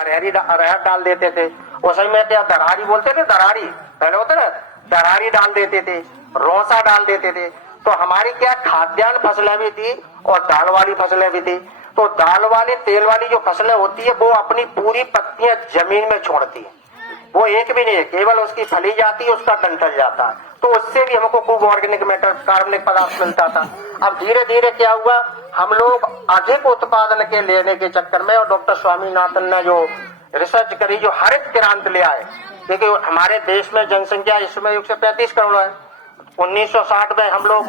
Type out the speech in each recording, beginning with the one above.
अरहर डाल देते थे। उस समय क्या दरहारी बोलते थे, दरहारी पहले होता ना, दरहारी डाल देते थे, रोसा डाल देते थे। तो हमारी क्या खाद्यान्न फसलें भी थी और दाल वाली फसलें भी थी। तो दाल वाली तेल वाली जो फसलें होती है वो अपनी पूरी पत्तियां जमीन में छोड़ती है, वो एक भी नहीं है, केवल उसकी फली जाती है, उसका डंठल जाता है। तो उससे भी हमको खूब ऑर्गेनिक मैटर, कार्बनिक पदार्थ मिलता था। अब धीरे धीरे क्या हुआ, हम लोग अधिक उत्पादन के लेने के चक्कर में, और डॉक्टर स्वामीनाथन ने जो रिसर्च करी, जो हरित क्रांति ले आए, क्योंकि हमारे देश में जनसंख्या इस समय 135 करोड़ है। 1960 में हम लोग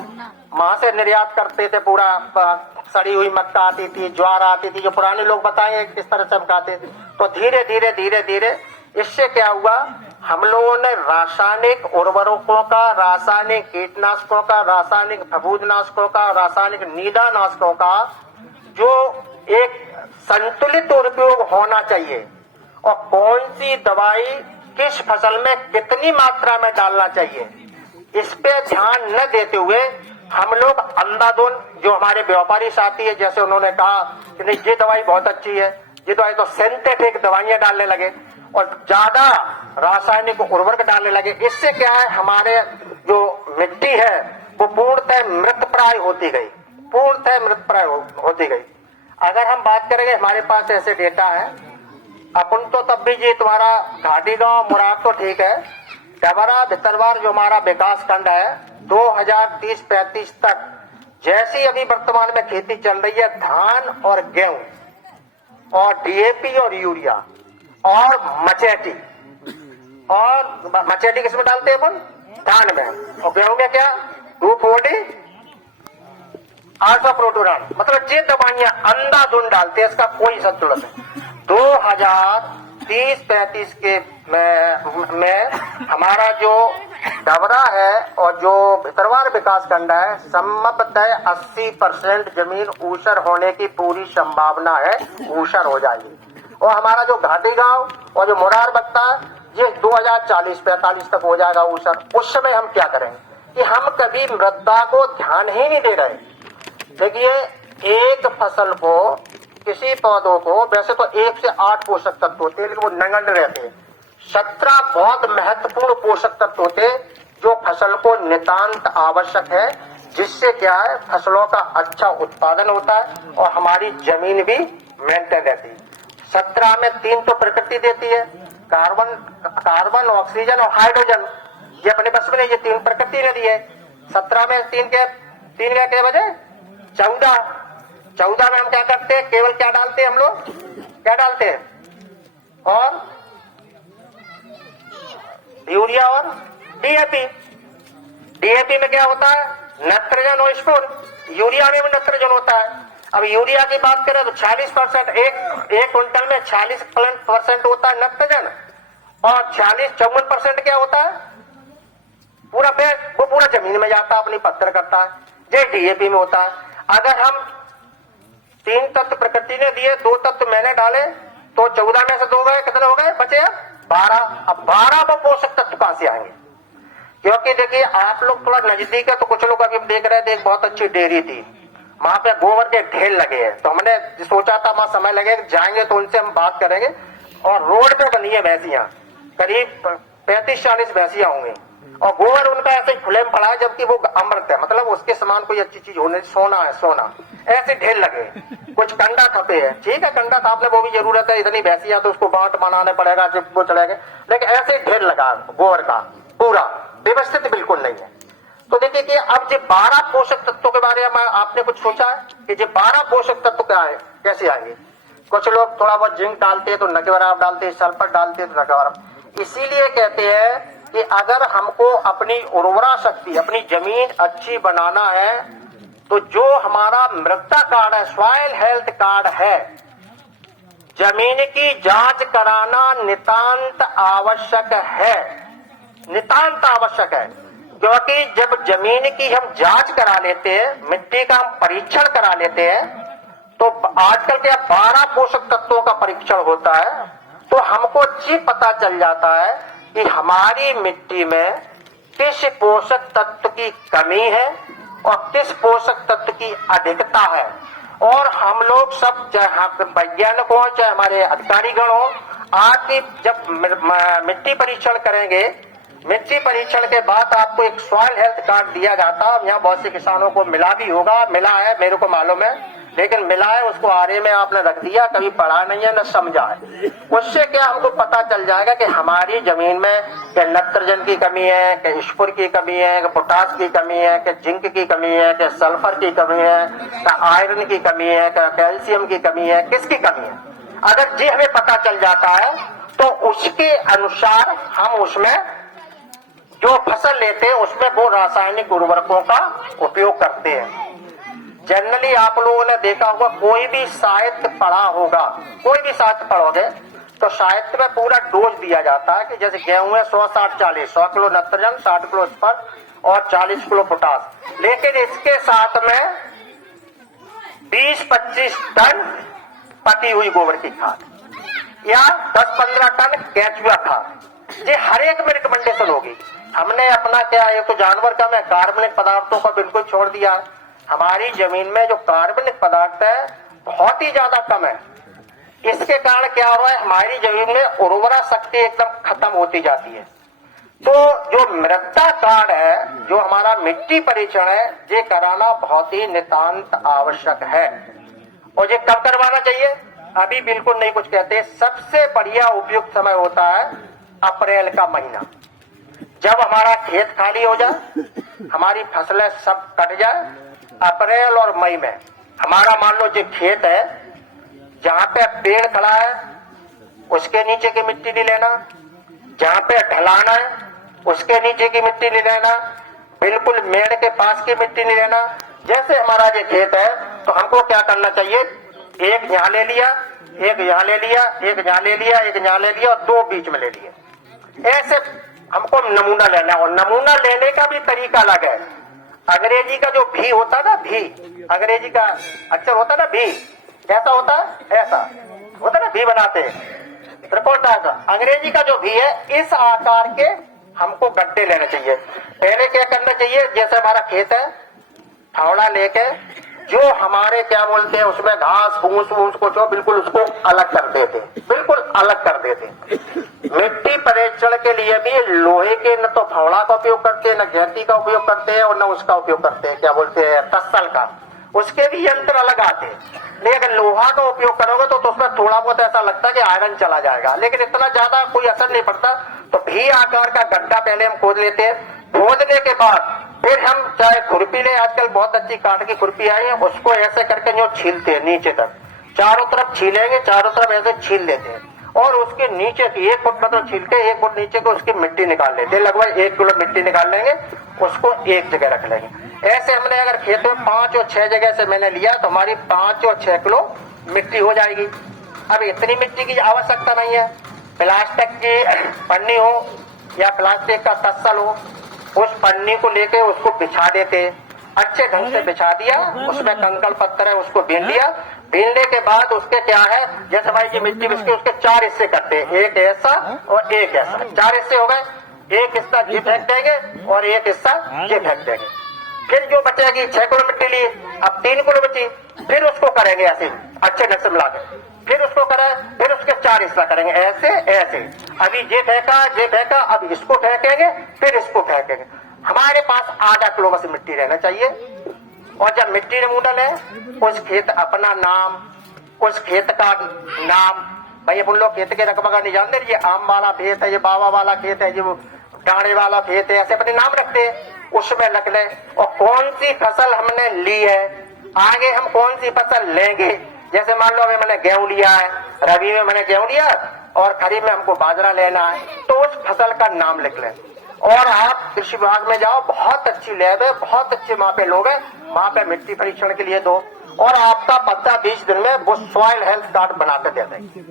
वहां से निर्यात करते थे, पूरा सड़ी हुई मक्का आती थी, ज्वार आती थी, जो पुराने लोग बताएंगे किस तरह से हम खाते थे। तो धीरे धीरे धीरे धीरे इससे क्या हुआ, हम लोगों ने रासायनिक उर्वरकों का, रासायनिक कीटनाशकों का, रासायनिक फफूंदनाशकों का, रासायनिक नीदानाशकों का जो एक संतुलित उपयोग होना चाहिए, और कौन सी दवाई किस फसल में कितनी मात्रा में डालना चाहिए, इस पे ध्यान न देते हुए हम लोग अंधाधुंध, जो हमारे व्यापारी साथी है, जैसे उन्होंने कहा कि नहीं ये दवाई बहुत अच्छी है, ये दवाई, तो सिंथेटिक दवाइयां डालने लगे और ज्यादा रासायनिक उर्वरक डालने लगे। इससे क्या है, हमारे जो मिट्टी है वो पूर्णतः मृतप्राय होती गई, पूर्णतः मृतप्राय होती गई। अगर हम बात करेंगे, हमारे पास ऐसे डेटा है, अपन तो तब भी जी तुम्हारा घाटी गांव मुराद तो ठीक है, डबरा भितरवार जो हमारा विकास खंड है 2030-35 तक, जैसी अभी वर्तमान में खेती चल रही है, धान और गेहूं और डीएपी और यूरिया और मचेटी, और मचेटी किसमें डालते हैं अपन, धान में, और गेहूं में क्या 240 आल्फा प्रोटोरान, मतलब ये दवाइयां अंधाधुंध डालते हैं, इसका कोई संतुलन नहीं। 2030-35 के में हमारा जो डबरा है और जो भितरवार विकास खंड है, संभवतः 80% जमीन ऊसर होने की पूरी संभावना है, ऊसर हो जाएगी। और हमारा जो घाटी गांव और जो मुरार बत्ता, ये 2040-45 तक हो जाएगा ऊसर। उस समय हम क्या करेंगे कि हम कभी मृदा को ध्यान ही नहीं दे रहे। देखिए, एक फसल को, किसी पौधों को वैसे तो 1 से 8 पोषक तत्व होते हैं, लेकिन वो नगण्य रहते हैं। 17 बहुत महत्वपूर्ण पोषक तत्व होते हैं जो फसल को नितांत आवश्यक है, जिससे क्या है, फसलों का अच्छा उत्पादन होता है और हमारी जमीन भी मेंटेन रहती है। 17 में 3 तो प्रकृति देती है, कार्बन, ऑक्सीजन और हाइड्रोजन, ये अपने बस में नहीं, ये 3 प्रकृति ने दी है। 17 में 3 के बजे 14 में हम क्या करते हैं, केवल क्या डालते हैं, हम लोग क्या डालते हैं, और यूरिया और डीएपी। डीएपी में क्या होता है, नाइट्रोजन और स्फूर। यूरिया में भी नाइट्रोजन होता है। अब यूरिया की बात करें तो 40%, एक क्विंटल में 40% होता है नाइट्रोजन, और 54% क्या होता है, पूरा बैग वो पूरा जमीन में जाता है, अपनी पत्थर करता है। ये डीएपी में होता है। अगर हम 3 तत्व प्रकृति ने दिए, 2 तत्व मैंने डाले, तो 14 में से 2 गए, कितने हो गए, बचे 12। अब 12 वो पोषक तत्व कहां से आएंगे, क्योंकि देखिए आप लोग थोड़ा नजदीक है, तो कुछ लोग अभी देख रहे थे, एक बहुत अच्छी डेयरी थी, वहां पे गोबर के ढेर लगे हैं। तो हमने सोचा था वहां समय लगेगा, जाएंगे तो उनसे हम बात करेंगे। और रोड पे बनी है भैंसियां, करीब 35-40 भैंसियां होंगी, और गोबर उनका ऐसे खुले में पड़ा है, जबकि वो अमृत है, मतलब उसके समान कोई अच्छी चीज होने, सोना है, सोना ऐसे ढेर लगे। कुछ कंडा खपे है, ठीक है, कंडा खापने वो भी जरूरत है, इतनी भैंसियां तो उसको बांट बनाने पड़ेगा, जब वो चलेगा, लेकिन ऐसे ढेर लगा गोबर का, पूरा व्यवस्थित बिल्कुल नहीं है। तो देखिए कि अब जो 12 पोषक तत्वों के बारे में आपने कुछ सोचा है कि जो 12 पोषक तत्व क्या है, कैसे आएंगे। कुछ लोग थोड़ा बहुत जिंक डालते हैं तो न के बराबर डालते हैं, सल्फर डालते हैं तो न के बराबर। इसीलिए कहते हैं कि अगर हमको अपनी उर्वरा शक्ति, अपनी जमीन अच्छी बनाना है, तो जो हमारा मृदा कार्ड है, सॉइल हेल्थ कार्ड है, जमीन की जांच कराना नितांत आवश्यक है, नितांत आवश्यक है। क्योंकि जब जमीन की हम जांच करा लेते हैं, मिट्टी का हम परीक्षण करा लेते हैं, तो आजकल क्या 12 पोषक तत्वों का परीक्षण होता है, तो हमको ये पता चल जाता है कि हमारी मिट्टी में किस पोषक तत्व की कमी है और किस पोषक तत्व की अधिकता है। और हम लोग सब, चाहे वैज्ञानिक हो चाहे हमारे अधिकारीगण हो, आज की जब मिट्टी परीक्षण करेंगे, मिट्टी परीक्षण के बाद आपको एक सॉइल हेल्थ कार्ड दिया जाता है। यहाँ बहुत से किसानों को मिला भी होगा, मिला है, मेरे को मालूम है, लेकिन मिला है उसको आरे में आपने रख दिया, कभी पढ़ा नहीं है न समझा है। उससे क्या हमको पता चल जाएगा कि हमारी जमीन में कि नाइट्रोजन की कमी है, कि स्फुर की कमी है, कि पोटास की कमी है, कि जिंक की कमी है, कि सल्फर की कमी है, कि आयरन की कमी है, कि कैल्शियम की कमी है, किसकी कमी है। अगर ये हमें पता चल जाता है तो उसके अनुसार हम उसमें जो फसल लेते हैं उसमें वो रासायनिक उर्वरकों का उपयोग करते हैं। जनरली आप लोगों ने देखा होगा, कोई भी साहित्य पढ़ा होगा, कोई भी साहित्य पढ़ोगे तो साहित्य में पूरा डोज दिया जाता है कि जैसे गेहूं है 100-60-40, 100 किलो नाइट्रोजन, 60 किलो स्फर और 40 किलो पोटास। लेकिन इसके साथ में 20-25 टन पकी हुई गोबर की खाद या 10-15 टन केंचुआ खाद, ये हर एक में रिकमेंडेशन होगी। हमने अपना क्या, ये तो जानवर का मैं कार्बनिक पदार्थों को बिल्कुल छोड़ दिया। हमारी जमीन में जो कार्बनिक पदार्थ है बहुत ही ज्यादा कम है। इसके कारण क्या हो रहा है, हमारी जमीन में उर्वरा शक्ति एकदम खत्म होती जाती है। तो जो मृदा कार्ड है, जो हमारा मिट्टी परीक्षण है, ये कराना बहुत ही नितांत आवश्यक है। और ये कब करवाना चाहिए? अभी बिल्कुल नहीं कुछ कहते। सबसे बढ़िया उपयुक्त समय होता है अप्रैल का महीना, जब हमारा खेत खाली हो जाए, हमारी फसलें सब कट जाए। अप्रैल और मई में हमारा मान लो जो खेत है, जहां पे पेड़ खड़ा है उसके नीचे की मिट्टी नहीं लेना, जहां पे ढलान है उसके नीचे की मिट्टी नहीं लेना, बिल्कुल मेड़ के पास की मिट्टी नहीं लेना। जैसे हमारा ये खेत है तो हमको क्या करना चाहिए, एक यहाँ ले लिया, एक यहाँ ले लिया, एक यहाँ ले लिया, एक यहाँ ले लिया और 2 बीच में ले लिए। ऐसे हमको नमूना लेना है। और नमूना लेने का भी तरीका अलग है। अंग्रेजी का जो भी होता है ना, भी अंग्रेजी का अक्षर होता है ना, भी कैसा होता है, ऐसा होता है ना, भी बनाते हैं त्रिकोण का। अंग्रेजी का जो भी है, इस आकार के हमको गड्ढे लेने चाहिए। पहले क्या करना चाहिए, जैसे हमारा खेत है, फावड़ा लेके जो हमारे क्या बोलते हैं उसमें घास फूस को जो बिल्कुल उसको अलग कर देते, बिल्कुल अलग कर देते। मिट्टी परीक्षण के लिए भी लोहे के न तो फावड़ा का उपयोग करते हैं, न घेती का उपयोग करते हैं और न उसका उपयोग करते हैं, क्या बोलते हैं, तस्सल का। उसके भी यंत्र अलग आते हैं। लेकिन अगर लोहा का उपयोग करोगे तो उसमें थोड़ा बहुत ऐसा लगता है कि आयरन चला जाएगा, लेकिन इतना ज्यादा कोई असर नहीं पड़ता। तो भी आकार का गड्ढा पहले हम खोद लेते हैं। खोदने के बाद फिर हम चाहे खुरपी ले, आजकल बहुत अच्छी काट की खुरपी आई है, उसको ऐसे करके जो छीलते हैं नीचे तक, चारों तरफ छीलेंगे, चारों तरफ ऐसे छील लेते हैं और उसके नीचे की 1 फुट मतलब छील के 1 फुट नीचे को उसकी मिट्टी निकाल लेते हैं। लगभग 1 किलो मिट्टी निकाल लेंगे, उसको एक जगह रख लेंगे। ऐसे हमने अगर खेत में 5 और 6 जगह से मैंने लिया तो हमारी 5 और 6 किलो मिट्टी हो जाएगी। अब इतनी मिट्टी की आवश्यकता नहीं है। प्लास्टिक की पन्नी हो या प्लास्टिक का तस्सल हो, उस पन्नी को लेके उसको बिछा देते, अच्छे ढंग से बिछा दिया, उसमें कंकड़ पत्थर है उसको बीन लिया। बीनने के बाद उसके क्या है, जैसे भाई ये मिट्टी बिछती, उसके 4 हिस्से करते हैं, एक ऐसा और एक ऐसा। 4 हिस्से हो गए, एक हिस्सा ये फेंक देंगे और एक हिस्सा ये फेंक देंगे। फिर जो बचेगी 6 किलो मिट्टी ली, अब 3 किलो बची, फिर उसको करेंगे ऐसे अच्छे ढंग से मिला के, फिर उसको करें, फिर उसके 4 हिस्सा करेंगे, ऐसे ऐसे। अभी ये फेंका, अब इसको फेंकेंगे, फिर इसको फेंकेंगे। हमारे पास आधा किलो बस मिट्टी रहना चाहिए। और जब मिट्टी नमूना ले, उस खेत अपना नाम, उस खेत का नाम, भाई अपन लोग खेत के रकबा का नहीं जानते, ये आम वाला खेत है, ये बावा वाला खेत है, ये डाणे वाला खेत है, ऐसे अपने नाम रखते हैं, उसमें लिख ले। और कौन सी फसल हमने ली है, आगे हम कौन सी फसल लेंगे। जैसे मान लो मैंने गेहूं लिया है, रबी में मैंने गेहूं लिया और खरीफ में हमको बाजरा लेना है, तो उस फसल का नाम लिख लें। और आप कृषि विभाग में जाओ, बहुत अच्छी लैब है, बहुत अच्छे वहां पे लोग हैं, वहां पे मिट्टी परीक्षण के लिए दो और आपका 15-20 दिन में वो सॉइल हेल्थ कार्ड बनाकर दे देंगे।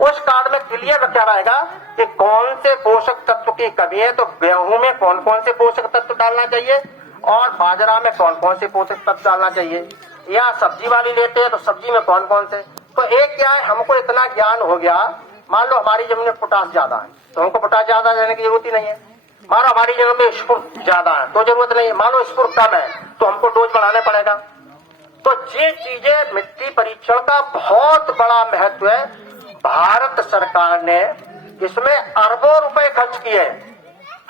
उस कार्ड में क्लियर रखा रहेगा कि कौन से पोषक तत्व की कमी है, तो गेहूं में कौन कौन से पोषक तत्व डालना चाहिए और बाजरा में कौन कौन से पोषक तत्व डालना चाहिए, या सब्जी वाली लेते हैं तो सब्जी में कौन कौन से। तो एक क्या है, हमको इतना ज्ञान हो गया, मान लो हमारी जमीन में पोटास ज्यादा है तो हमको पोटास ज्यादा देने की जरूरत ही नहीं है। मान लो हमारी जमीन में स्फुर ज्यादा है तो जरूरत नहीं है। मान लो स्फुर कम है तो हमको डोज बढ़ाना पड़ेगा। तो ये चीजें मिट्टी परीक्षण का बहुत बड़ा महत्व है। भारत सरकार ने इसमें अरबों रुपए खर्च किए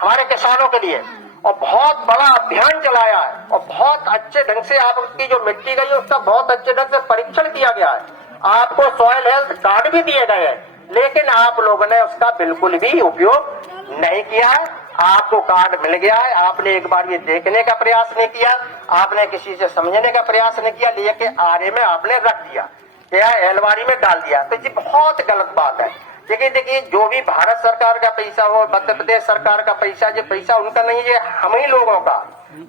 हमारे किसानों के लिए और बहुत बड़ा अभियान चलाया है और बहुत अच्छे ढंग से आपकी जो मिट्टी गई है उसका बहुत अच्छे ढंग से परीक्षण किया गया है। आपको सॉइल हेल्थ कार्ड भी दिए गए हैं, लेकिन आप लोगों ने उसका बिल्कुल भी उपयोग नहीं किया है। आपको कार्ड मिल गया है, आपने एक बार ये देखने का प्रयास नहीं किया, आपने किसी से समझने का प्रयास नहीं किया, लेके आरे में आपने रख दिया या अलमारी में डाल दिया। तो ये बहुत गलत बात है। देखिए जो भी भारत सरकार का पैसा हो, मध्य प्रदेश सरकार का पैसा, ये पैसा उनका नहीं, ये हम ही लोगों का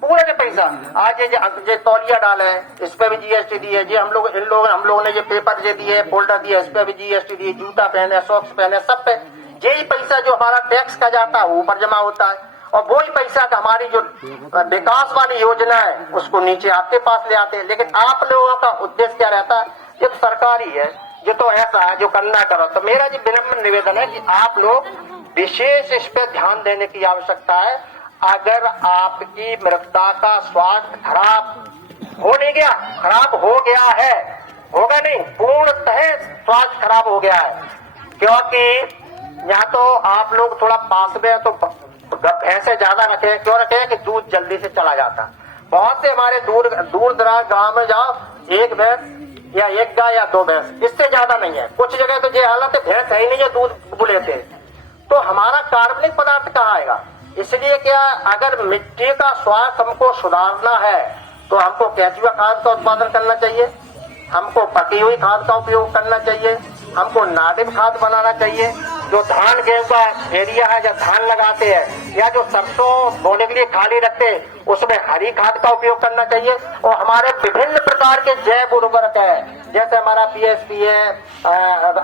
पूरा जो पैसा। आज ये तौलिया डाले है, इस पे भी जीएसटी दी है। ये हम लोग ने ये पेपर जे दिए, फोल्डर दिया, इस पे भी जीएसटी दी। जूता पहने, सॉक्स पहने, सब पे यही पैसा जो हमारा टैक्स का जाता है ऊपर जमा होता है और वही पैसा का हमारी जो विकास वाली योजना है उसको नीचे आपके पास ले आते हैं। लेकिन आप लोगों का उद्देश्य क्या रहता है? ये तो सरकारी है, ये तो ऐसा है जो करना करो। तो मेरा जो विनम्र निवेदन है कि आप लोग विशेष इस पे ध्यान देने की आवश्यकता है। अगर आपकी मृदा का स्वास्थ्य खराब हो नहीं गया, खराब हो गया है, होगा नहीं, पूर्णतः स्वास्थ्य खराब हो गया है, क्योंकि या तो आप लोग थोड़ा पास में है तो भैंसे ज्यादा रखे, क्यों रखे कि दूध जल्दी से चला जाता। बहुत से हमारे दूर दराज गांव में जाओ, एक भैंस या एक गाय या दो भैंस, इससे ज्यादा नहीं है। कुछ जगह तो ये हालत है भैंस है ही नहीं है, दूध बुलेते। तो हमारा कार्बनिक पदार्थ कहाँ आएगा? इसलिए क्या, अगर मिट्टी का स्वास्थ्य हमको सुधारना है तो हमको केंचुआ खाद का उत्पादन करना चाहिए, हमको पकी हुई खाद का उपयोग करना चाहिए, हमको नादिम खाद बनाना चाहिए। जो धान गेहूं का एरिया है, जब धान लगाते हैं या जो सरसों बोने के लिए खाली रखते हैं उसमें हरी खाद का उपयोग करना चाहिए। और हमारे विभिन्न प्रकार के जैव उर्वरक है, जैसे हमारा पीएसपी है,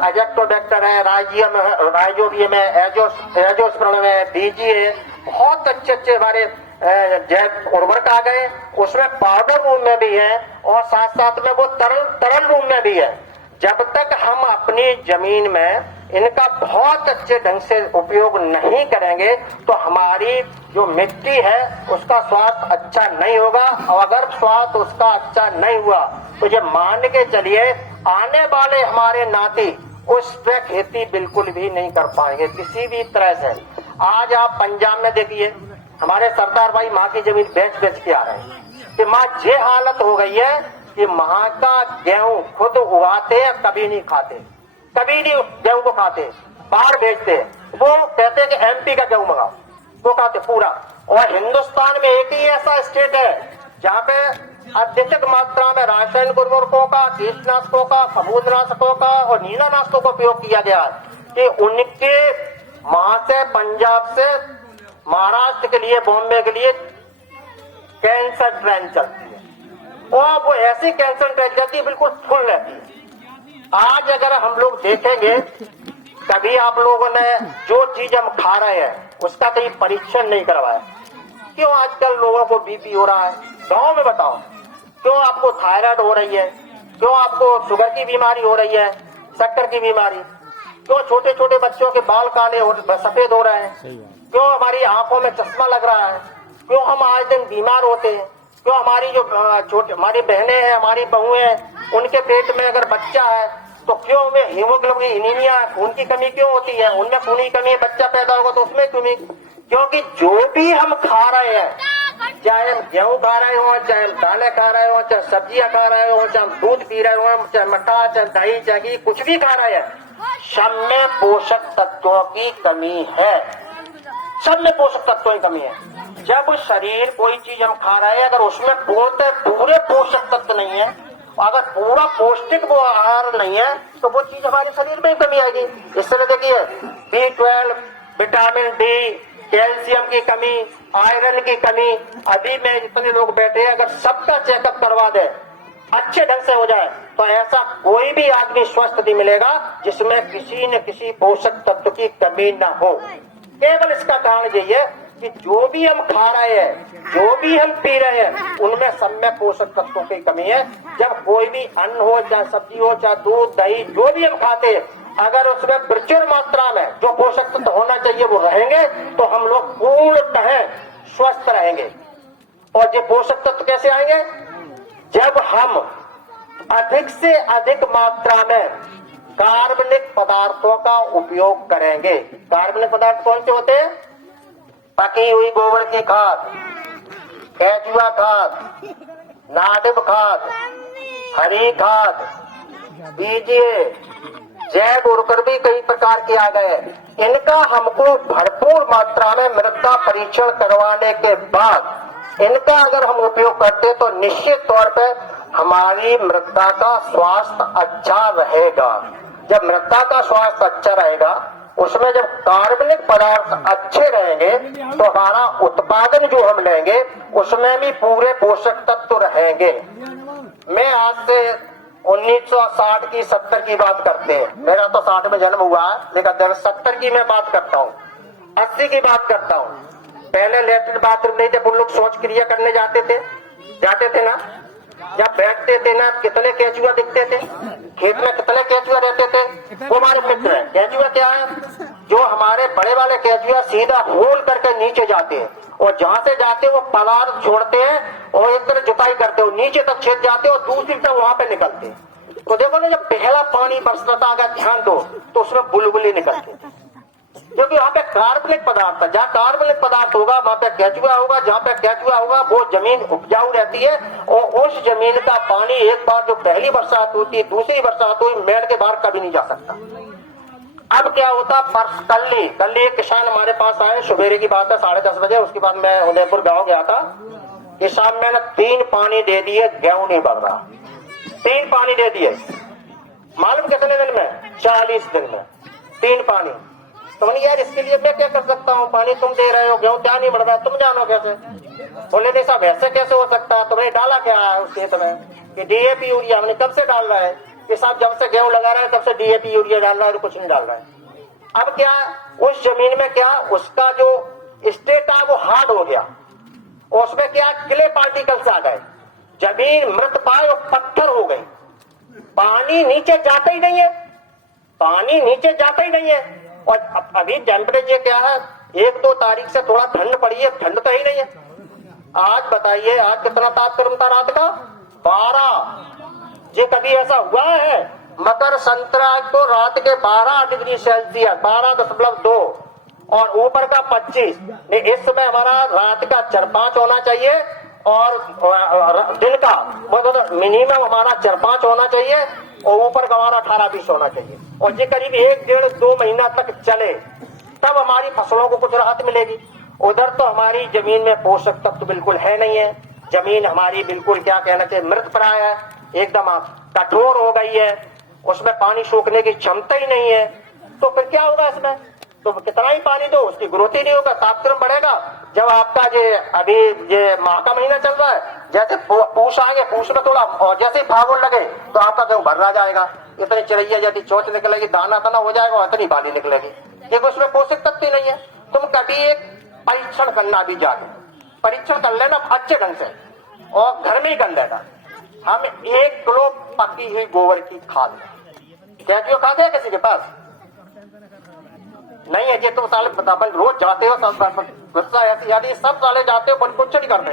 एजेक्टोबैक्टर है, राइजोबियम है, एजोस्पर्म है, बीजी है, बहुत अच्छे हमारे जैव उर्वरक आ गए। उसमें पाउडर रूप में भी है और साथ साथ में वो तरल रूप में भी है। जब तक हम अपनी जमीन में इनका बहुत अच्छे ढंग से उपयोग नहीं करेंगे तो हमारी जो मिट्टी है उसका स्वास्थ्य अच्छा नहीं होगा। और अगर स्वास्थ्य उसका अच्छा नहीं हुआ तो ये मान के चलिए आने वाले हमारे नाती उस पे खेती बिल्कुल भी नहीं कर पाएंगे किसी भी तरह से। आज आप पंजाब में देखिए, हमारे सरदार भाई माँ की जमीन बेच के आ रहे हैं कि माँ ये हालत हो गई है कि माँ का गेहूं खुद उगाते हैं, कभी नहीं खाते, कभी नहीं गेहूं को खाते, बाहर भेजते। वो कहते हैं कि एमपी का गेहूं मंगाओ, वो खाते पूरा। और हिंदुस्तान में एक ही ऐसा स्टेट है जहाँ पे अत्यधिक मात्रा में रासायनिक उर्वरकों का, कीटनाशकों का, फफूंदनाशकों का और नीलानाशकों का उपयोग किया गया है कि उनके वहां से पंजाब से महाराष्ट्र के लिए, बॉम्बे के लिए कैंसर ट्रेन चलती है और वो ऐसी कैंसर ट्रेन जाती है बिल्कुल फुल रहती है। आज अगर हम लोग देखेंगे, कभी आप लोगों ने जो चीज हम खा रहे हैं उसका कहीं परीक्षण नहीं करवाया। क्यों आजकल लोगों को बीपी हो रहा है? गांव में बताओ, क्यों आपको थायराइड हो रही है, क्यों आपको शुगर की बीमारी हो रही है, शक्कर की बीमारी, क्यों छोटे छोटे बच्चों के बाल काले और सफेद हो रहे हैं, क्यों हमारी आंखों में चश्मा लग रहा है, क्यों हम आज दिन बीमार होते हैं, क्यों हमारी जो हमारी बहनें हैं, हमारी बहुएं हैं, उनके पेट में अगर बच्चा है तो क्यों में हीमोग्लोबिन एनीमिया, खून की कमी क्यों होती है? उनमें खून की कमी, बच्चा पैदा होगा तो उसमें कमी। क्योंकि जो भी हम खा रहे हैं, चाहे हम गेहूं खा रहे हो, चाहे हम दालें खा रहे हो, चाहे सब्जियां खा रहे हो, चाहे हम दूध पी रहे हो, चाहे मट्ठा, चाहे दही, चाहे घी, कुछ भी खा रहे हैं, सब में पोषक तत्वों की कमी है, सब में पोषक तत्वों की कमी है। जब शरीर कोई चीज हम खा रहे हैं अगर उसमें पूरे पोषक तत्व नहीं है, अगर पूरा पौष्टिक वो आहार नहीं है तो वो चीज हमारे शरीर में ही कमी आएगी। इस तरह देखिए B12, विटामिन डी, कैल्शियम की कमी, आयरन की कमी, अभी में जितने लोग बैठे हैं अगर सबका चेकअप करवा दे, अच्छे ढंग से हो जाए तो ऐसा कोई भी आदमी स्वस्थ नहीं मिलेगा जिसमें किसी न किसी पोषक तत्व की कमी न हो। केवल इसका कारण यही है कि जो भी हम खा रहे हैं, जो भी हम पी रहे हैं, उनमें सब में पोषक तत्वों की कमी है। जब कोई भी अन्न हो, चाहे सब्जी हो, चाहे दूध, दही, जो भी हम खाते हैं, अगर उसमें प्रचुर मात्रा में जो पोषक तत्व होना चाहिए वो रहेंगे तो हम लोग पूर्णतः स्वस्थ रहेंगे। और ये पोषक तत्व कैसे आएंगे? जब हम अधिक से अधिक मात्रा में कार्बनिक पदार्थों का उपयोग करेंगे। कार्बनिक पदार्थ कौन से होते हैं? पकी हुई गोबर की खाद, केचुआ खाद, नाडिब खाद, हरी खाद, बीजीए, जैव उर्वरक भी कई प्रकार के आ गए। इनका हमको भरपूर मात्रा में मृदा परीक्षण करवाने के बाद इनका अगर हम उपयोग करते तो निश्चित तौर पे हमारी मृदा का स्वास्थ्य अच्छा रहेगा। जब मृदा का स्वास्थ्य अच्छा रहेगा, उसमें जब कार्बनिक पदार्थ अच्छे रहेंगे तो हमारा उत्पादन जो हम लेंगे उसमें भी पूरे पोषक तत्व रहेंगे। मैं आज से 1960 की 70 की बात करते हैं, मेरा तो 60 में जन्म हुआ है, लेकिन 70 की मैं बात करता हूँ, 80 की बात करता हूँ। पहले लेटरिन बाथरूम नहीं थे, हम लोग शौच क्रिया करने जाते थे ना, जब बैठते थे ना कितने केचुआ दिखते थे, खेत में कितने केचुआ रहते थे, वो हमारे मित्र है। केचुआ क्या है? जो हमारे बड़े वाले केचुआ सीधा होल करके नीचे जाते हैं और जहां से जाते हैं वो पदार्थ छोड़ते हैं और एक तरह जुताई करते हो, नीचे तक छेद जाते हो, दूसरी तरफ वहां पे निकलते हैं। तो देखो ना, जब पहला पानी बरसता था, अगर ध्यान दो तो उसमें बुलबुली निकलते थे, क्योंकि वहां पे कार्बनिक पदार्थ था। जहाँ कार्बनिक पदार्थ होगा वहां पे केचुआ होगा, जहाँ पे केचुआ होगा वो जमीन उपजाऊ रहती है और उस जमीन का पानी एक बार जो पहली बरसात होती है, दूसरी बरसात हुई, मेड़ के बाहर कभी नहीं जा सकता। अब क्या होता, कल एक किसान हमारे पास आए, सवेरे की बात है, 10:30 बजे। उसके बाद मैं उदयपुर गाँव गया था। किसान मैंने 3 पानी दे दिए, गेहूं नहीं बढ़ रहा। 3 पानी दे दिए, मालूम कितने दिन में? 40 दिन में 3 पानी। तो मैंने यार इसके लिए मैं क्या कर सकता हूँ, पानी तुम दे रहे हो, गेहूं क्या नहीं बढ़ रहा है, तुम जानो कैसे। बोले नहीं साहब ऐसे कैसे हो सकता है, तुमने डाला क्या है उस खेत में? कि डीएपी यूरिया। हमने कब से डाल रहा है कि साहब जब से गेहूं लगा रहा है तब से डीएपी यूरिया डाल रहा है, कुछ नहीं डाल रहा है। अब क्या उस जमीन में क्या उसका जो स्टेट है वो हार्ड हो गया, उसमें क्या क्ले पार्टिकल्स आ गए, जमीन मृत पाए और पत्थर हो गई, पानी नीचे जाता ही नहीं है, पानी नीचे जाता ही नहीं है। और अभी टेम्परेचर क्या है, 1-2 तारीख से थोड़ा ठंड पड़ी है, ठंड तो ही नहीं है। आज बताइए आज कितना तापक्रम था रात का? 12। ये कभी ऐसा हुआ है? मकर संक्रांति को रात के 12 डिग्री सेल्सियस, 12.2 और ऊपर का 25। इस समय हमारा रात का 4-5 होना चाहिए और दिन का मतलब मिनिमम हमारा 4-5 होना चाहिए और ऊपर का हमारा 18-20 होना चाहिए। और ये करीब 1-1.5-2 महीना तक चले तब हमारी फसलों को कुछ राहत मिलेगी। उधर तो हमारी जमीन में पोषक तत्व बिल्कुल है नहीं है, जमीन हमारी बिल्कुल क्या कहना चाहिए मृत प्राय है, एकदम कठोर हो गई है, उसमें पानी सोखने की क्षमता ही नहीं है। तो फिर क्या होगा इसमें? तो कितना ही पानी दो उसकी ग्रोथ ही नहीं होगा, तापक्रम बढ़ेगा। जब आपका ये अभी ये माह का महीना चल रहा है, जैसे पूष आगे, पूष में थोड़ा और जैसे फागुन लगे तो आपका गेहूं भरना जाएगा, इतनी चिड़ैया यदि चोच निकलेगी, दाना तना हो जाएगा, इतनी बाली निकलेगी, क्योंकि उसमें पोषक तत्व नहीं है। तुम कभी एक परीक्षण करना, भी जाके परीक्षण कर लेना अच्छे ढंग से और घर में ही कर लेना। हम 1 किलो पकी हुई गोबर की खाद, क्या जो खाद है किसी के पास नहीं है? ये तुम साले बताबल रोज जाते हो, गुस्सा ऐसी यानी सब साले जाते हो, कुछ नहीं करते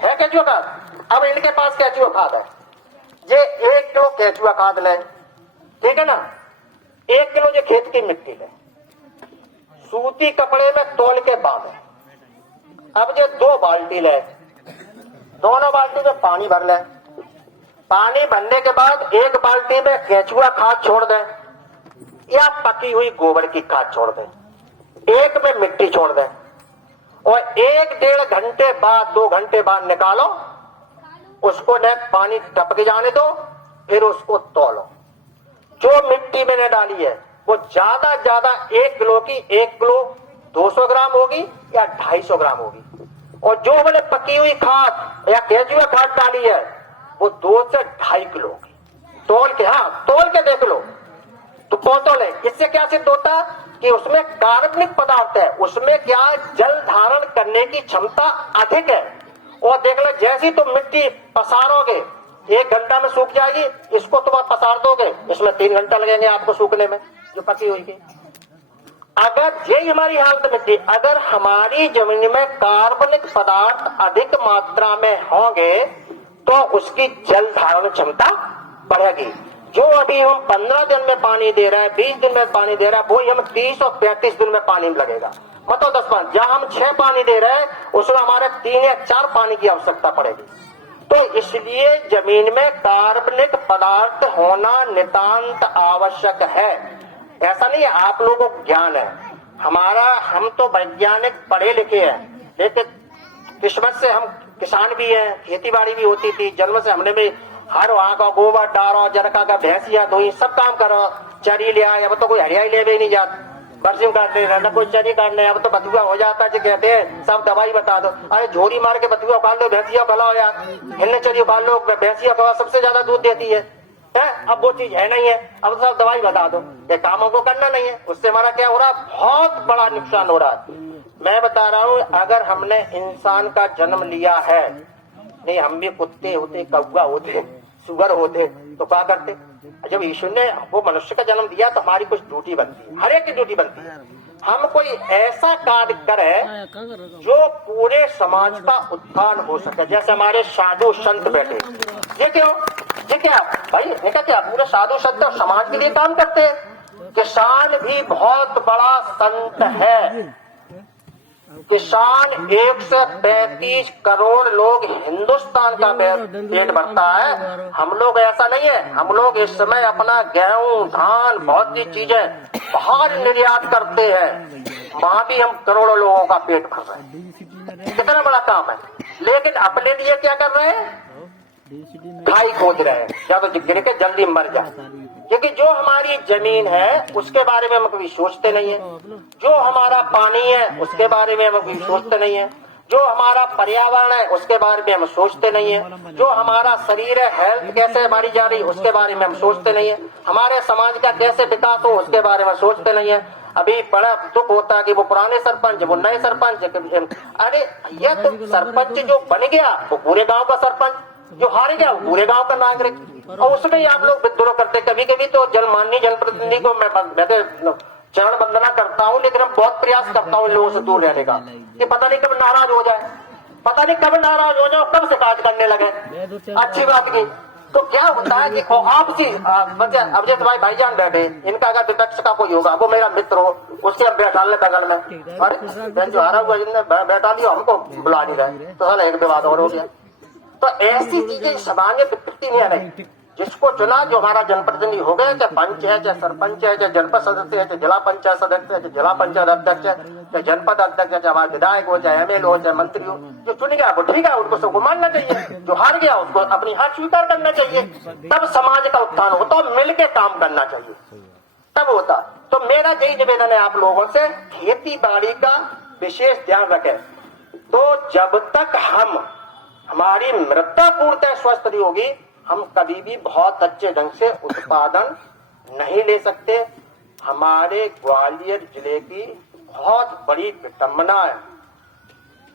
है केचुआ खाद। अब इनके पास केचुआ खाद है, ये 1 किलो केचुआ खाद ले, ठीक है ना, 1 किलो ये खेत की मिट्टी ले, सूती कपड़े में तौल के बांधे। अब ये 2 बाल्टी ले, दोनों बाल्टी में पानी भर ले, पानी भरने के बाद 1 बाल्टी में केचुआ खाद छोड़ दे या पकी हुई गोबर की खाद छोड़ दे, 1 में मिट्टी छोड़ दे और 1-1.5 घंटे बाद 2 घंटे बाद निकालो उसको, न पानी टपक जाने दो, फिर उसको तौलो। जो मिट्टी मैंने डाली है वो ज्यादा 1 किलो की 1 किलो 200 ग्राम होगी या 250 ग्राम होगी, और जो मैंने पकी हुई खाद या केचुआ खाद डाली है वो 2 से 2.5 किलो होगी। तौल के, हाँ तौल के देख लो तो पौधों ले। इससे क्या सिद्ध होता कि उसमें कार्बनिक पदार्थ है, उसमें क्या जल धारण करने की क्षमता अधिक है। और देख लो जैसी तुम मिट्टी पसारोगे 1 घंटा में सूख जाएगी, इसको तुम आप पसार दोगे इसमें 3 घंटा लगेंगे आपको सूखने में, जो पकी हुई थी। अगर यही हमारी हालत मिट्टी, अगर हमारी जमीन में कार्बनिक पदार्थ अधिक मात्रा में होंगे तो उसकी जल धारण क्षमता बढ़ेगी। जो अभी हम 15 दिन में पानी दे रहे हैं, 20 दिन में पानी दे रहे हैं, वही हम 30 और 35 दिन में पानी लगेगा। मतलब 10 पानी, जहां हम 6 पानी दे रहे हैं उसमें हमारे 3 या 4 पानी की आवश्यकता पड़ेगी। तो इसलिए जमीन में कार्बनिक पदार्थ होना नितांत आवश्यक है। ऐसा नहीं है आप लोगों को ज्ञान है, हम तो वैज्ञानिक पढ़े लिखे हैं, लेकिन किस्मत से हम किसान भी हैं, खेती बाड़ी भी होती थी, जन्म से हमने भी हर वहां का गोबर डारो, जरका का भैंसिया धोई, सब काम करो, चरी ले आए। अब तो कोई हरियाई ले भी नहीं जाता, बरसिम काटने ना कोई चरी काटने, अब तो बथुआ हो जाता है। कहते हैं सब दवाई बता दो, अरे झोरी मार के बथुआ उखाड़ लो, भैंसिया भला हो यार, हिलने चरी उखाड़ लो, भैंसिया भला सबसे ज्यादा दूध देती है। अब वो चीज है नहीं है, अब सब दवाई बता दो, ये कामों को करना नहीं है। उससे हमारा क्या हो रहा है, बहुत बड़ा नुकसान हो रहा है। मैं बता रहा हूँ, अगर हमने इंसान का जन्म लिया है, नहीं हम भी कुत्ते होते, कौवा होते, सुगर होते, तो क्या करते? जब ईश्वर ने वो मनुष्य का जन्म दिया तो हमारी कुछ ड्यूटी बनती है, हर एक की ड्यूटी बनती है। हम कोई ऐसा कार्य करें जो पूरे समाज का उत्थान हो सके। जैसे हमारे साधु संत बैठे, ये क्यों, ये क्या भाई, ये क्या पूरे साधु संत समाज के लिए काम करते हैं। किसान भी बहुत बड़ा संत है। किसान 135 करोड़ लोग हिंदुस्तान का पेट भरता है। हम लोग ऐसा नहीं है, हम लोग इस समय अपना गेहूं, धान, बहुत सी चीजें बाहर निर्यात करते हैं, वहां भी हम करोड़ों लोगों का पेट भर रहे हैं। कितना बड़ा काम है। लेकिन अपने लिए क्या कर रहे हैं, खाई खोद रहे हैं, या तो गिर के जल्दी मर जाए। क्योंकि जो हमारी जमीन है उसके बारे में हम कभी सोचते नहीं है, जो हमारा पानी है उसके बारे में हम कभी सोचते नहीं है, जो हमारा पर्यावरण है उसके बारे में हम सोचते नहीं है, जो हमारा शरीर है, हेल्थ कैसे हमारी जा रही उसके बारे में हम सोचते नहीं है, हमारे समाज का कैसे विकास हो उसके बारे में सोचते नहीं है। अभी बड़ा दुख होता है कि वो पुराने सरपंच, वो नए सरपंच, अरे ये तो सरपंच जो बन गया वो पूरे गाँव का सरपंच, जो हार गया वो पूरे गांव का नागरिक, और उसमें ही आप लोग विद्रोह करते। कभी कभी तो माननीय जनप्रतिनिधि को मैं चरण वंदना करता हूँ, लेकिन हम बहुत प्रयास करता हूँ इन लोगों से दूर रहने का, कि पता नहीं कब नाराज हो जाए, पता नहीं कब नाराज हो जाओ, कब शिकायत करने लगे अच्छी बात की। तो क्या होता है कि आपसी अब जैसे भाईजान बैठे, इनका अगर विपक्ष का कोई होगा, वो मेरा मित्र हो, उससे हम बैठा ले बगल में, अरे जो हारा हुआ बैठा लिया, हमको बुला नहीं रहे, तो साला एक विवाद और हो गया। तो ऐसी चीजें सामान्य विकृति में नहीं। जिसको चुना, जो हमारा जनप्रतिनिधि हो गया, चाहे पंच है, चाहे सरपंच है, चाहे जनपद सदस्य है, चाहे जिला पंचायत सदस्य है, चाहे जिला पंचायत अध्यक्ष है, चाहे जनपद अध्यक्ष है, चाहे हमारे विधायक हो, चाहे एमएलए हो, चाहे मंत्री हो, जो चुन गया वो ठीक है, उनको सबको मानना चाहिए। जो हार गया उसको अपनी हार स्वीकार करना चाहिए। तब समाज का उत्थान होता, मिलकर काम करना चाहिए, तब होता। तो मेरा यही निवेदन है आप लोगों से, खेती बाड़ी का विशेष ध्यान रखें। तो जब तक हमारी मृदा पूर्णतः स्वस्थ नहीं होगी, हम कभी भी बहुत अच्छे ढंग से उत्पादन नहीं ले सकते। हमारे ग्वालियर जिले की बहुत बड़ी विडंबना है,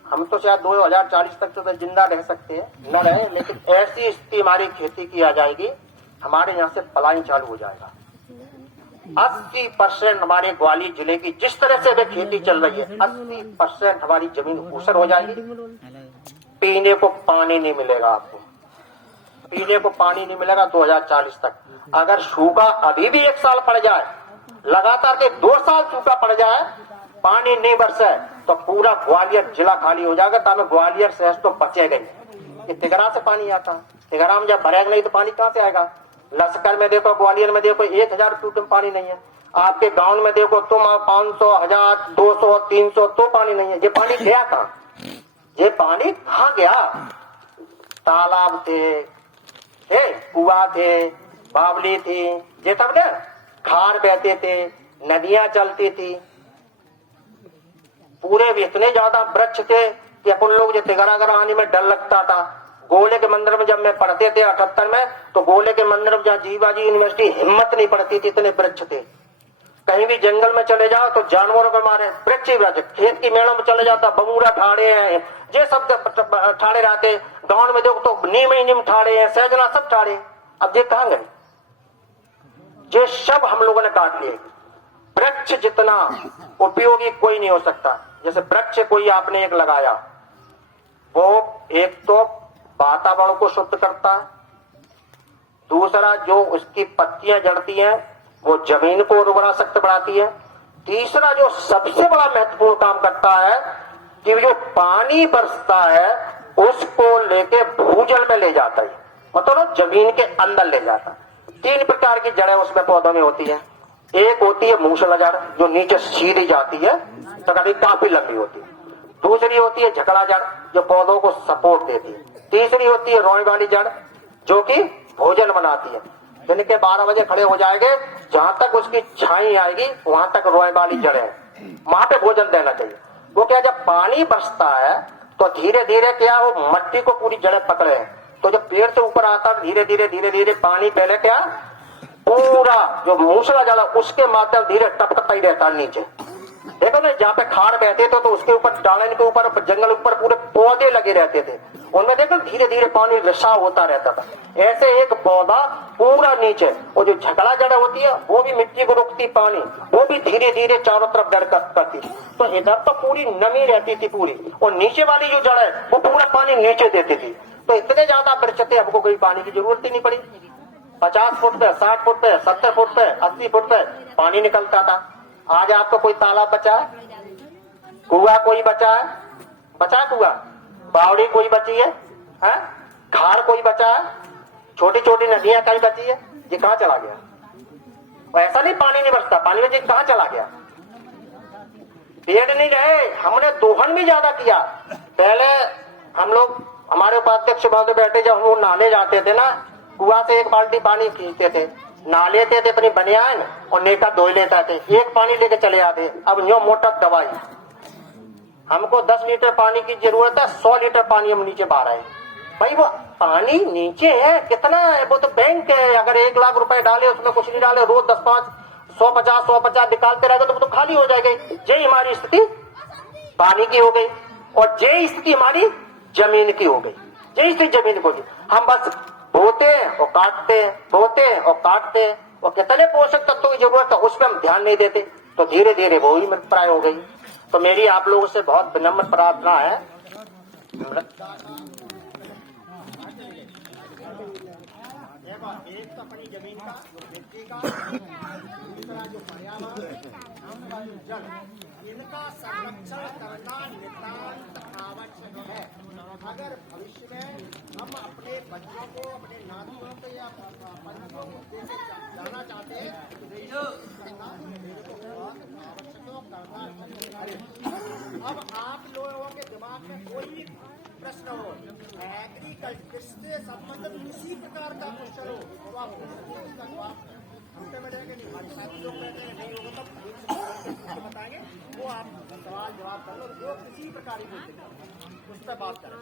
हम तो शायद 2040 तक तो जिंदा रह सकते हैं, न रहे, लेकिन ऐसी स्थिति हमारी खेती की आ जाएगी, हमारे यहाँ से पलायन चालू हो जाएगा। 80% हमारे ग्वालियर जिले की जिस तरह से वे खेती चल रही है, 80% हमारी जमीन ऊसर हो जाएगी। पीने को पानी नहीं मिलेगा, आपको पीने को पानी नहीं मिलेगा 2040 तक। अगर सूखा अभी भी 1 साल पड़ जाए, लगातार के 2 साल सूखा पड़ जाए, पानी नहीं बरसे, तो पूरा ग्वालियर जिला खाली हो जाएगा। तब ग्वालियर शहर तो बचेगा ही। तिगरा से पानी आता, तिगरा में जब भरेगा नहीं तो पानी कहाँ से आएगा। लश्कर में देखो, ग्वालियर में देखो, 1000 फुट में पानी नहीं है। आपके गाँव में देखो तुम 500, 1000, 200, 300 तो पानी नहीं है। ये पानी गया कहाँ, ये पानी कहाँ गया। तालाब थे, कुआ थे, बावली थी, ये तब ना खार बहते थे, नदियां चलती थी, पूरे भी इतने ज्यादा वृक्ष थे कि अपन लोग जो तिगरा आने में डर लगता था। गोले के मंदिर में जब मैं पढ़ते थे 78 में, तो गोले के मंदिर में जहाँ जीवाजी यूनिवर्सिटी, हिम्मत नहीं पड़ती थी, इतने वृक्ष थे। कहीं भी जंगल में चले जाओ तो जानवरों के मारे वृक्ष ही वृक्ष। खेत की मेड़ों में चले जाता, बबूरा ठाड़े हैं, ये सब ठाड़े रहते। गांव में देखो तो नीम ही नीम ठाड़े हैं, सहजना सब ठाड़े। अब ये कहां गए, ये सब हम लोगों ने काट लिए। वृक्ष जितना उपयोगी कोई नहीं हो सकता। जैसे वृक्ष कोई आपने एक लगाया, वो एक तो वातावरण को शुद्ध करता है, दूसरा जो उसकी पत्तियां जड़ती हैं वो जमीन को उर्वरा शक्ति बढ़ाती है। तीसरा जो सबसे बड़ा महत्वपूर्ण काम करता है कि जो पानी बरसता है उसको लेके भूजल में ले जाता है, मतलब जमीन के अंदर ले जाता है। 3 प्रकार की जड़ें उसमें पौधों में होती है। एक होती है मूसला जड़ जो नीचे सीधी जाती है तो कभी काफी लंबी होती है। दूसरी होती है झकड़ा जड़ जो पौधों को सपोर्ट देती है। तीसरी होती है रोई वाली जड़ जो कि भोजन बनाती है। दिन के 12 बजे खड़े हो जाएंगे, जहां तक उसकी छाई आएगी वहां तक रोई वाली जड़ें वहां पे भोजन देना चाहिए। वो क्या, जब पानी बरसता है तो धीरे धीरे क्या वो मट्टी को पूरी जड़ें पकड़े हैं, तो जब पेड़ से ऊपर आता है धीरे धीरे पानी पहले क्या पूरा जो मूसला जल उसके माध्यम धीरे टपकता ही रहता है नीचे। देखो ना, जहाँ पे खाड़ बहते थे तो उसके ऊपर डालन के ऊपर जंगल ऊपर पूरे पौधे लगे रहते थे, उनमें देखो धीरे धीरे पानी रिसाव होता रहता था। ऐसे एक पौधा पूरा नीचे, और जो झकड़ा जड़ होती है वो भी मिट्टी को रोकती, पानी वो भी धीरे धीरे चारों तरफ जड़ करती, तो इधर तो पूरी नमी रहती थी पूरी, और नीचे वाली जो जड़ है वो पूरा पानी नीचे देती थी। तो इतने ज्यादा वृक्ष थे, हमको कोई पानी की जरूरत ही नहीं पड़ी। 50 फुट पे, 60 फुट पे, 70 फुट पे, 80 फुट पे पानी निकलता था। आज आपको कोई तालाब बचा है, कुआ कोई बचा है, बचा कुआ, बावड़ी कोई बची है, खार कोई बचा है, छोटी छोटी नदियां कहीं बची है, ये कहां चला गया? और ऐसा नहीं पानी नहीं बरसता, पानी में कहां चला गया? पेड़ नहीं रहे, हमने दोहन भी ज्यादा किया। पहले हम लोग, हमारे उपाध्यक्ष महोदय बैठे, जब हम लोग नहाने जाते थे ना, कुआ से 1 बाल्टी पानी खींचते थे, नहा लेते थे अपनी बनियान और नेका धो लेते थे, 1 पानी लेके चले आते। अब यो मोटर दवाई, हमको 10 लीटर पानी की जरूरत है, 100 लीटर पानी हम नीचे बहा रहे हैं। भाई वो पानी नीचे है कितना है, वो तो बैंक है, अगर 1 लाख रुपए डाले उसमें कुछ नहीं डाले, रोज 10-5, 150 निकालते रहेगा तो वो तो खाली हो जाएगी। यही हमारी स्थिति पानी की हो गई, और यही स्थिति हमारी जमीन की हो गई, यही स्थिति जमीन को। हम बस बोते हैं और काटते हैं, बोते हैं और काटते हैं, और कितने पोषक तत्वों की जरूरत है उस पर हम ध्यान नहीं देते, तो धीरे धीरे वो ही मृतप्राय हो गई। तो मेरी आप लोगों से बहुत विनम्र प्रार्थना है, एक तो अपनी जमीन का, मिट्टी का, दूसरा जो पर्यावरण, जल, इनका संरक्षण करना नितांत आवश्यक है। अगर भविष्य में हम अपने बच्चों को, अपने नातियों को या बच्चों को जाना चाहते हैं तो अब आप लोगों के दिमाग में कोई भी प्रश्न हो, एग्रीकल्चर से संबंधित किसी प्रकार का क्वेश्चन हो तो आप हमसे मिलेंगे, नहीं हमारे साथी लोग बैठे नहीं होगा तब बताएंगे, वो आप सवाल जवाब कर लो, जो किसी प्रकार की उससे बात करें।